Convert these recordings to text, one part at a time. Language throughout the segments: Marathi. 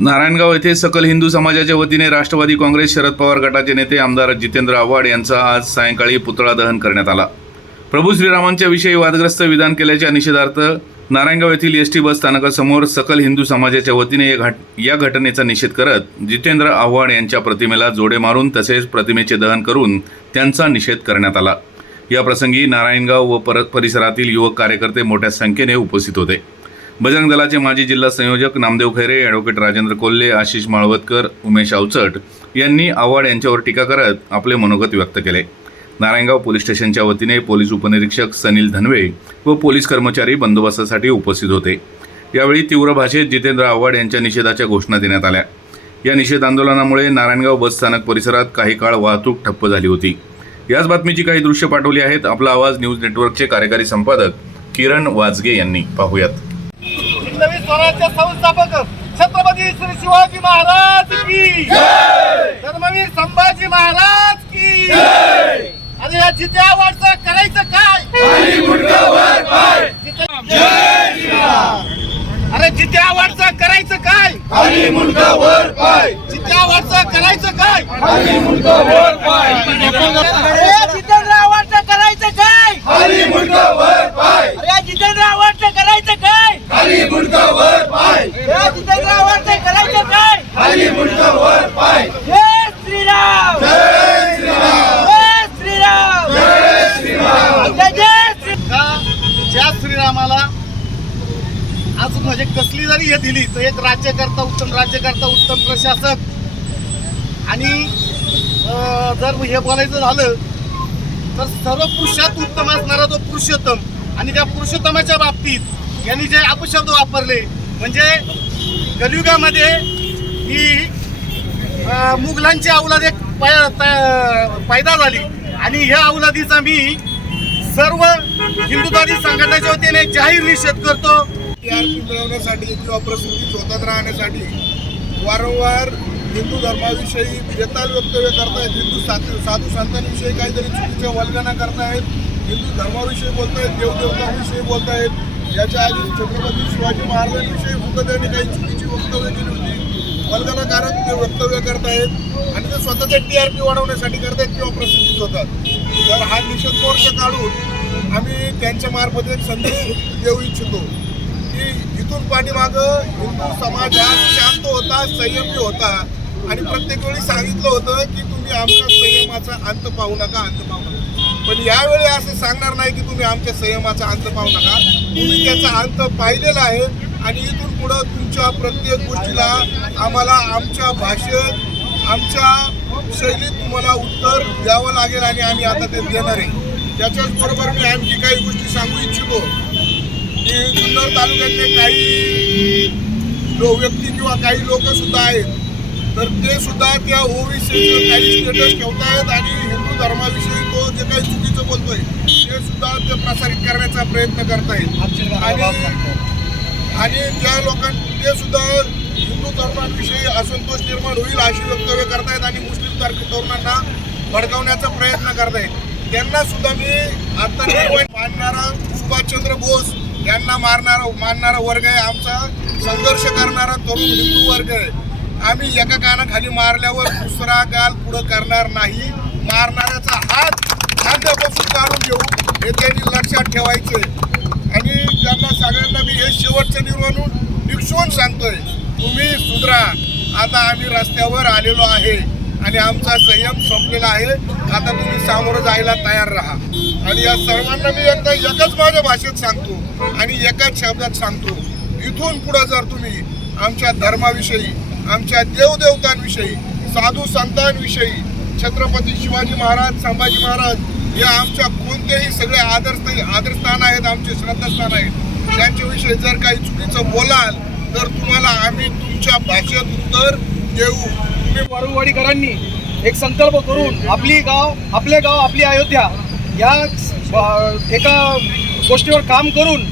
नारायणगाव येथे सकल हिंदू समाजाच्या वतीने राष्ट्रवादी काँग्रेस शरद पवार गटाचे नेते आमदार जितेंद्र आव्हाड यांचा आज सायंकाळी पुतळा दहन करण्यात आला. प्रभू श्रीरामांच्या विषयी वादग्रस्त विधान केल्याच्या निषेधार्थ नारायणगाव येथील एस टी बस स्थानकासमोर सकल हिंदू समाजाच्या वतीने या या घटनेचा निषेध करत जितेंद्र आव्हाड यांच्या प्रतिमेला जोडे मारून तसेच प्रतिमेचे दहन करून त्यांचा निषेध करण्यात आला. या प्रसंगी नारायणगाव व परत परिसरातील युवक कार्यकर्ते मोठ्या संख्येने उपस्थित होते. बजरंग दलाचे माजी जिल्हा संयोजक नामदेव खैरे ॲडव्होकेट राजेंद्र कोल्हे आशिष माळवतकर उमेश अवचट यांनी आव्हाड यांच्यावर टीका करत आपले मनोगत व्यक्त केले. नारायणगाव पोलीस स्टेशनच्या वतीने पोलीस उपनिरीक्षक सनील धनवे व पोलीस कर्मचारी बंदोबस्तासाठी उपस्थित होते. यावेळी तीव्र भाषेत जितेंद्र आव्हाड यांच्या निषेधाच्या घोषणा देण्यात आल्या. या निषेध आंदोलनामुळे नारायणगाव बस स्थानक परिसरात काही काळ वाहतूक ठप्प झाली होती. याच बातमीची काही दृश्य पाठवली आहेत आपला आवाज न्यूज नेटवर्कचे कार्यकारी संपादक किरण वाजगे यांनी. पाहूयात. हिंदवी स्वराज्य संस्थापक छत्रपती श्री शिवाजी महाराज की धर्मवीर संभाजी महाराज की अरे या जित्या वाटचं करायचं काय? अरे जित्या वाटचं करायचं काय? जित्या वाटचं करायचं काय अरे जितेंद्र आव्हाडचं करायचं काय अरे जितेंद्र आव्हाडचं करायचं काय अरे जितेंद्र आव्हाडचं करायचं काय जय श्रीराम जय श्रीराम जय जय श्री का ज्या श्रीरामाला आज म्हणजे कार्य दिली. तर एक राज्यकर्ता उत्तम राज्यकर्ता उत्तम प्रशासक. आणि जर हे बोलायचं झालं तर सर्व पुरुषात उत्तम असणारा तो पुरुषोत्तम. आणि त्या पुरुषोत्तमाच्या बाबतीत यांनी जे अपशब्द वापरले म्हणजे कलियुगामध्ये ही मुघलांची अवलाद एक पै- पैदा झाली. आणि ह्या अवलादीचा मी सर्व हिंदुत्वादी संघटनेच्या वतीने जाहीर निषेध करतो. टीआरपी मिळवण्यासाठी किंवा प्रसिद्धी शोधत राहण्यासाठी वारंवार हिंदू धर्माविषयी बेताल वक्तव्य करतायत. हिंदू साधू साधू संतांविषयी काहीतरी चुकीच्या वल्गना करतायत. हिंदू धर्माविषयी बोलतायत देवदेवतांविषयी बोलतायत. याच्या आधी छत्रपती शिवाजी महाराजांविषयी सुद्धा काही चुकीची वक्तव्य केली होती. वल्गनाकारक ते वक्तव्य करतायत आणि ते स्वतःचे पी वाढवण्यासाठी करतायत किंवा प्रसिद्धीच होतात तर हा निषेध मोर्चा काढून आम्ही त्यांच्या मार्फत एक संदेश देऊ इच्छितो. की इथून पाठीमागं हिंदू समाज हा शांत होता संयमी होता. आणि प्रत्येक वेळी सांगितलं होतं की तुम्ही आमच्या संयमाचा अंत पाहू नका अंत पाहू नका. पण यावेळी असं सांगणार नाही की तुम्ही आमच्या संयमाचा अंत पाहू नका. तुम्ही त्याचा अंत पाहिलेला आहे आणि इथून पुढं तुमच्या प्रत्येक गोष्टीला आम्हाला आमच्या भाषेत आमच्या शैलीत तुम्हाला उत्तर द्यावं लागेल आणि आम्ही आता ते देणार आहे. त्याच्याच बरोबर मी आणखी काही गोष्टी सांगू इच्छितो. की जुन्नर तालुक्यातले काही लो व्यक्ती किंवा काही लोक सुद्धा आहेत. तर ते सुद्धा त्या ओबीसीचं काही स्टेटस ठेवतायत आणि हिंदू धर्माविषयी तो जे काही चुकीचं बोलतोय ते सुद्धा ते प्रसारित करण्याचा प्रयत्न करतायत. आणि आणि त्या लोकां ते सुद्धा हिंदू धर्माविषयी असंतोष निर्माण होईल अशी वक्तव्य करतायत आणि मुस्लिम तरुणांना भडकावण्याचा प्रयत्न करतायत. त्यांना सुद्धा मी आता निर्भय मानणारा सुभाषचंद्र बोस यांना मारणारा मानणारा वर्ग आहे. आमचा संघर्ष करणारा तरुण हिंदू वर्ग आहे. आम्ही एका कानाखाली मारल्यावर दुसरा गाल पुढं करणार नाही. मारणाऱ्याचा हात खांद्यापासून काढून घेऊ हे त्यांनी लक्षात ठेवायचे आणि त्यांना सगळ्यांना मी हे शेवटचं निर्वणून निक्षून सांगतोय. तुम्ही सुधरा. आता आम्ही रस्त्यावर आलेलो आहे. आणि आमचा संयम संपलेला आहे. आता तुम्ही सामोरं जायला तयार राहा. आणि या सर्वांना मी एकदा एकच माझ्या भाषेत सांगतो आणि एकाच शब्दात सांगतो. इथून पुढं जर तुम्ही आमच्या धर्माविषयी आमच्या देवदेवतांविषयी साधू संतांविषयी छत्रपती शिवाजी महाराज संभाजी महाराज या आमच्या कोणतेही सगळे आदर आदरस्थान आहेत आमचे श्रद्धास्थान आहेत त्यांच्याविषयी जर काही चुकीचं बोलाल तर तुम्हाला आम्ही तुमच्या भाषेत उत्तर देऊ. वारुवाडीकरांनी एक संकल्प करून आपली गाव आपले गाव आपली अयोध्या या एका गोष्टीवर काम करून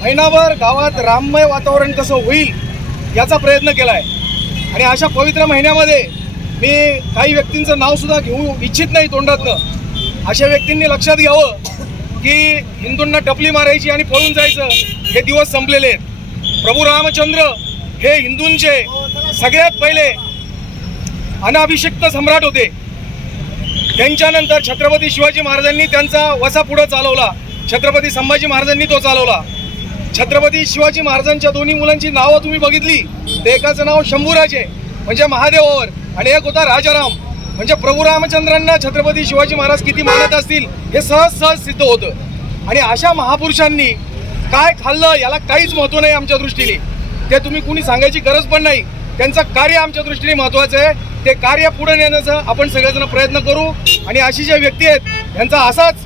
महिनाभर गावात राममय वातावरण कसं होईल याचा प्रयत्न केला आहे आणि अशा पवित्र महिन्यामध्ये मी काही व्यक्तींचं नावसुद्धा घेऊ इच्छित नाही तोंडातनं. अशा व्यक्तींनी लक्षात घ्यावं की हिंदूंना टपली मारायची आणि पळून जायचं हे दिवस संपलेले आहेत. प्रभू रामचंद्र हे हिंदूंचे सगळ्यात पहिले अनाभिषिक्त सम्राट होते. त्यांच्यानंतर छत्रपती शिवाजी महाराजांनी त्यांचा वसा पुढं चालवला. छत्रपती संभाजी महाराजांनी तो चालवला. छत्रपती शिवाजी महाराजांच्या दोन्ही मुलांची नावं तुम्ही बघितली. ते एकाचं नाव शंभूराजे म्हणजे महादेवावर आणि एक होता राजाराम. म्हणजे प्रभू रामचंद्रांना छत्रपती शिवाजी महाराज किती मानत असतील हे सहज सहज सिद्ध होतं. आणि अशा महापुरुषांनी काय खाल्लं याला काहीच महत्त्व नाही आमच्या दृष्टीने. ते तुम्ही कुणी सांगायची गरज पण नाही. त्यांचं कार्य आमच्या दृष्टीने महत्त्वाचं आहे. ते कार्य पुढे नेण्याचा आपण सगळेजण प्रयत्न करू. आणि अशी ज्या व्यक्ती आहेत यांचा असाच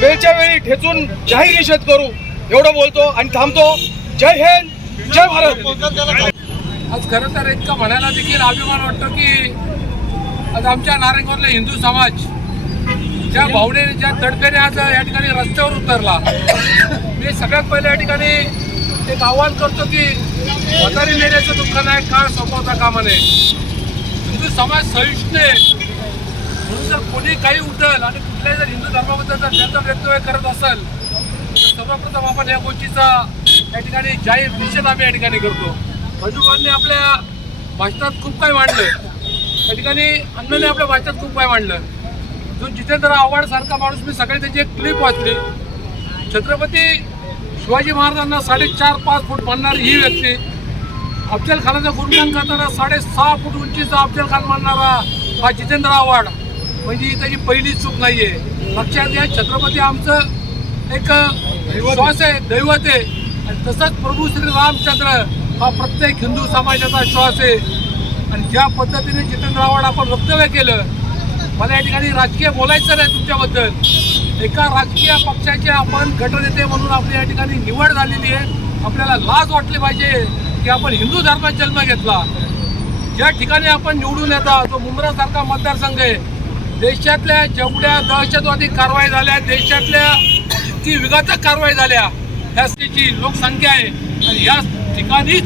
वेळच्या वेळी ठेचून जाहीर निषेध करू. एवढं बोलतो आणि थांबतो. जय हिंद जय भारत. आज खरं तर इतकं म्हणायला देखील अभिमान वाटतो की आज आमच्या नारायणगावला हिंदू समाज ज्या भावनेने ज्या तडफेने आज या ठिकाणी रस्त्यावर उतरला मी सगळ्यात पहिले या ठिकाणी एक आव्हान करतो की वतारी नेण्याचं दुःख नाही काळ सोपवता कामा नये. हिंदू समाज सहिष्णू आहे. म्हणून जर कोणी काही उठल आणि कुठल्याही जर हिंदू धर्माबद्दल जर त्याचं व्यक्तव्य करत असेल तर सर्वप्रथम आपण या गोष्टीचा या ठिकाणी जाहीर निषेध आम्ही या ठिकाणी करतो. भाजपाने आपल्या भाषणात खूप काही मांडलं. त्या ठिकाणी अण्णाने आपल्या भाषणात खूप काही मांडलं. जो जितेंद्र आव्हाड सारखा माणूस मी सकाळी त्याची एक क्लिप वाचली. छत्रपती शिवाजी महाराजांना साडेचार पाच फूट मानणारी ही व्यक्ती अफजल खानाचा गुणगान करताना साडेसहा फूट उंचीचा अफजल खान मानणारा हा जितेंद्र आव्हाड. म्हणजे त्याची पहिली चूक नाहीये. लक्षात घ्या छत्रपती आमचं एक श्वास आहे दैवत आहे. आणि तसंच प्रभू श्री रामचंद्र हा प्रत्येक हिंदू समाजाचा श्वास आहे. आणि ज्या पद्धतीने जितेंद्र आव्हाड आपण वक्तव्य केलं मला या ठिकाणी राजकीय बोलायचं नाही तुमच्याबद्दल. एका राजकीय पक्षाचे आपण गटनेते म्हणून आपली या ठिकाणी निवड झालेली आहे. आपल्याला लाज वाटली पाहिजे. की आपण हिंदू धर्मात जन्म घेतला. ज्या ठिकाणी आपण निवडून येता जो मुंब्रासारखा मतदारसंघ आहे. देशातल्या जेवढ्या दहशतवादी कारवाई झाल्या देशातल्या जितकी विघातक कारवाई झाल्या ह्या लोकसंख्या आहे. आणि या ठिकाणीच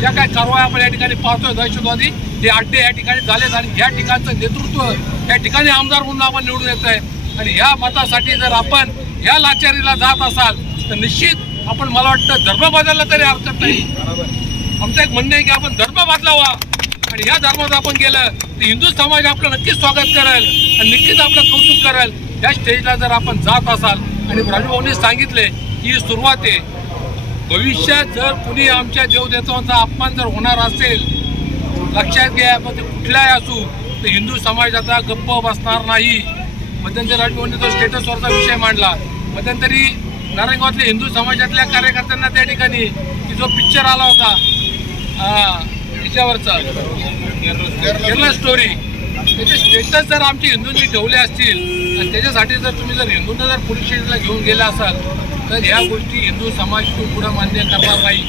ज्या काही कारवाई आपण या ठिकाणी पाहतोय दहशतवादी ते अड्डे या ठिकाणी झालेत आणि या ठिकाणचं नेतृत्व या ठिकाणी आमदार म्हणून आपण निवडून येत आहे. आणि ह्या मतासाठी जर आपण ह्या लाचारीला जात असाल तर निश्चित आपण मला वाटतं धर्म बदलला तरी हरकत नाही. आमचं एक म्हणणं आहे की आपण धर्म बदलावा आणि या धर्मात आपण गेलं तर हिंदू समाज आपलं नक्कीच स्वागत करेल आणि नक्कीच आपलं कौतुक करेल. या स्टेजला जर आपण जात असाल आणि राजूभाऊनी सांगितले की ही सुरुवात आहे. भविष्यात जर कुणी आमच्या देवदेवतांचा अपमान जर होणार असेल लक्षात घ्या मग ते कुठल्याही असू तर हिंदू समाज आता गप्प बसणार नाही. मध्यंतरी राजभवनने तो स्टेटसवरचा विषय मांडला. मध्यंतरी नारायणगावातल्या हिंदू समाजातल्या कार्यकर्त्यांना त्या ठिकाणी की जो पिक्चर आला होता याच्यावरचा केरला स्टोरी त्याचे स्टेटस जर आमचे हिंदूंनी ठेवले असतील आणि त्याच्यासाठी जर तुम्ही जर हिंदूंना जर पोलीस स्टेशनला घेऊन गेला असाल तर ह्या गोष्टी हिंदू समाज पुढे मान्य करणार नाही.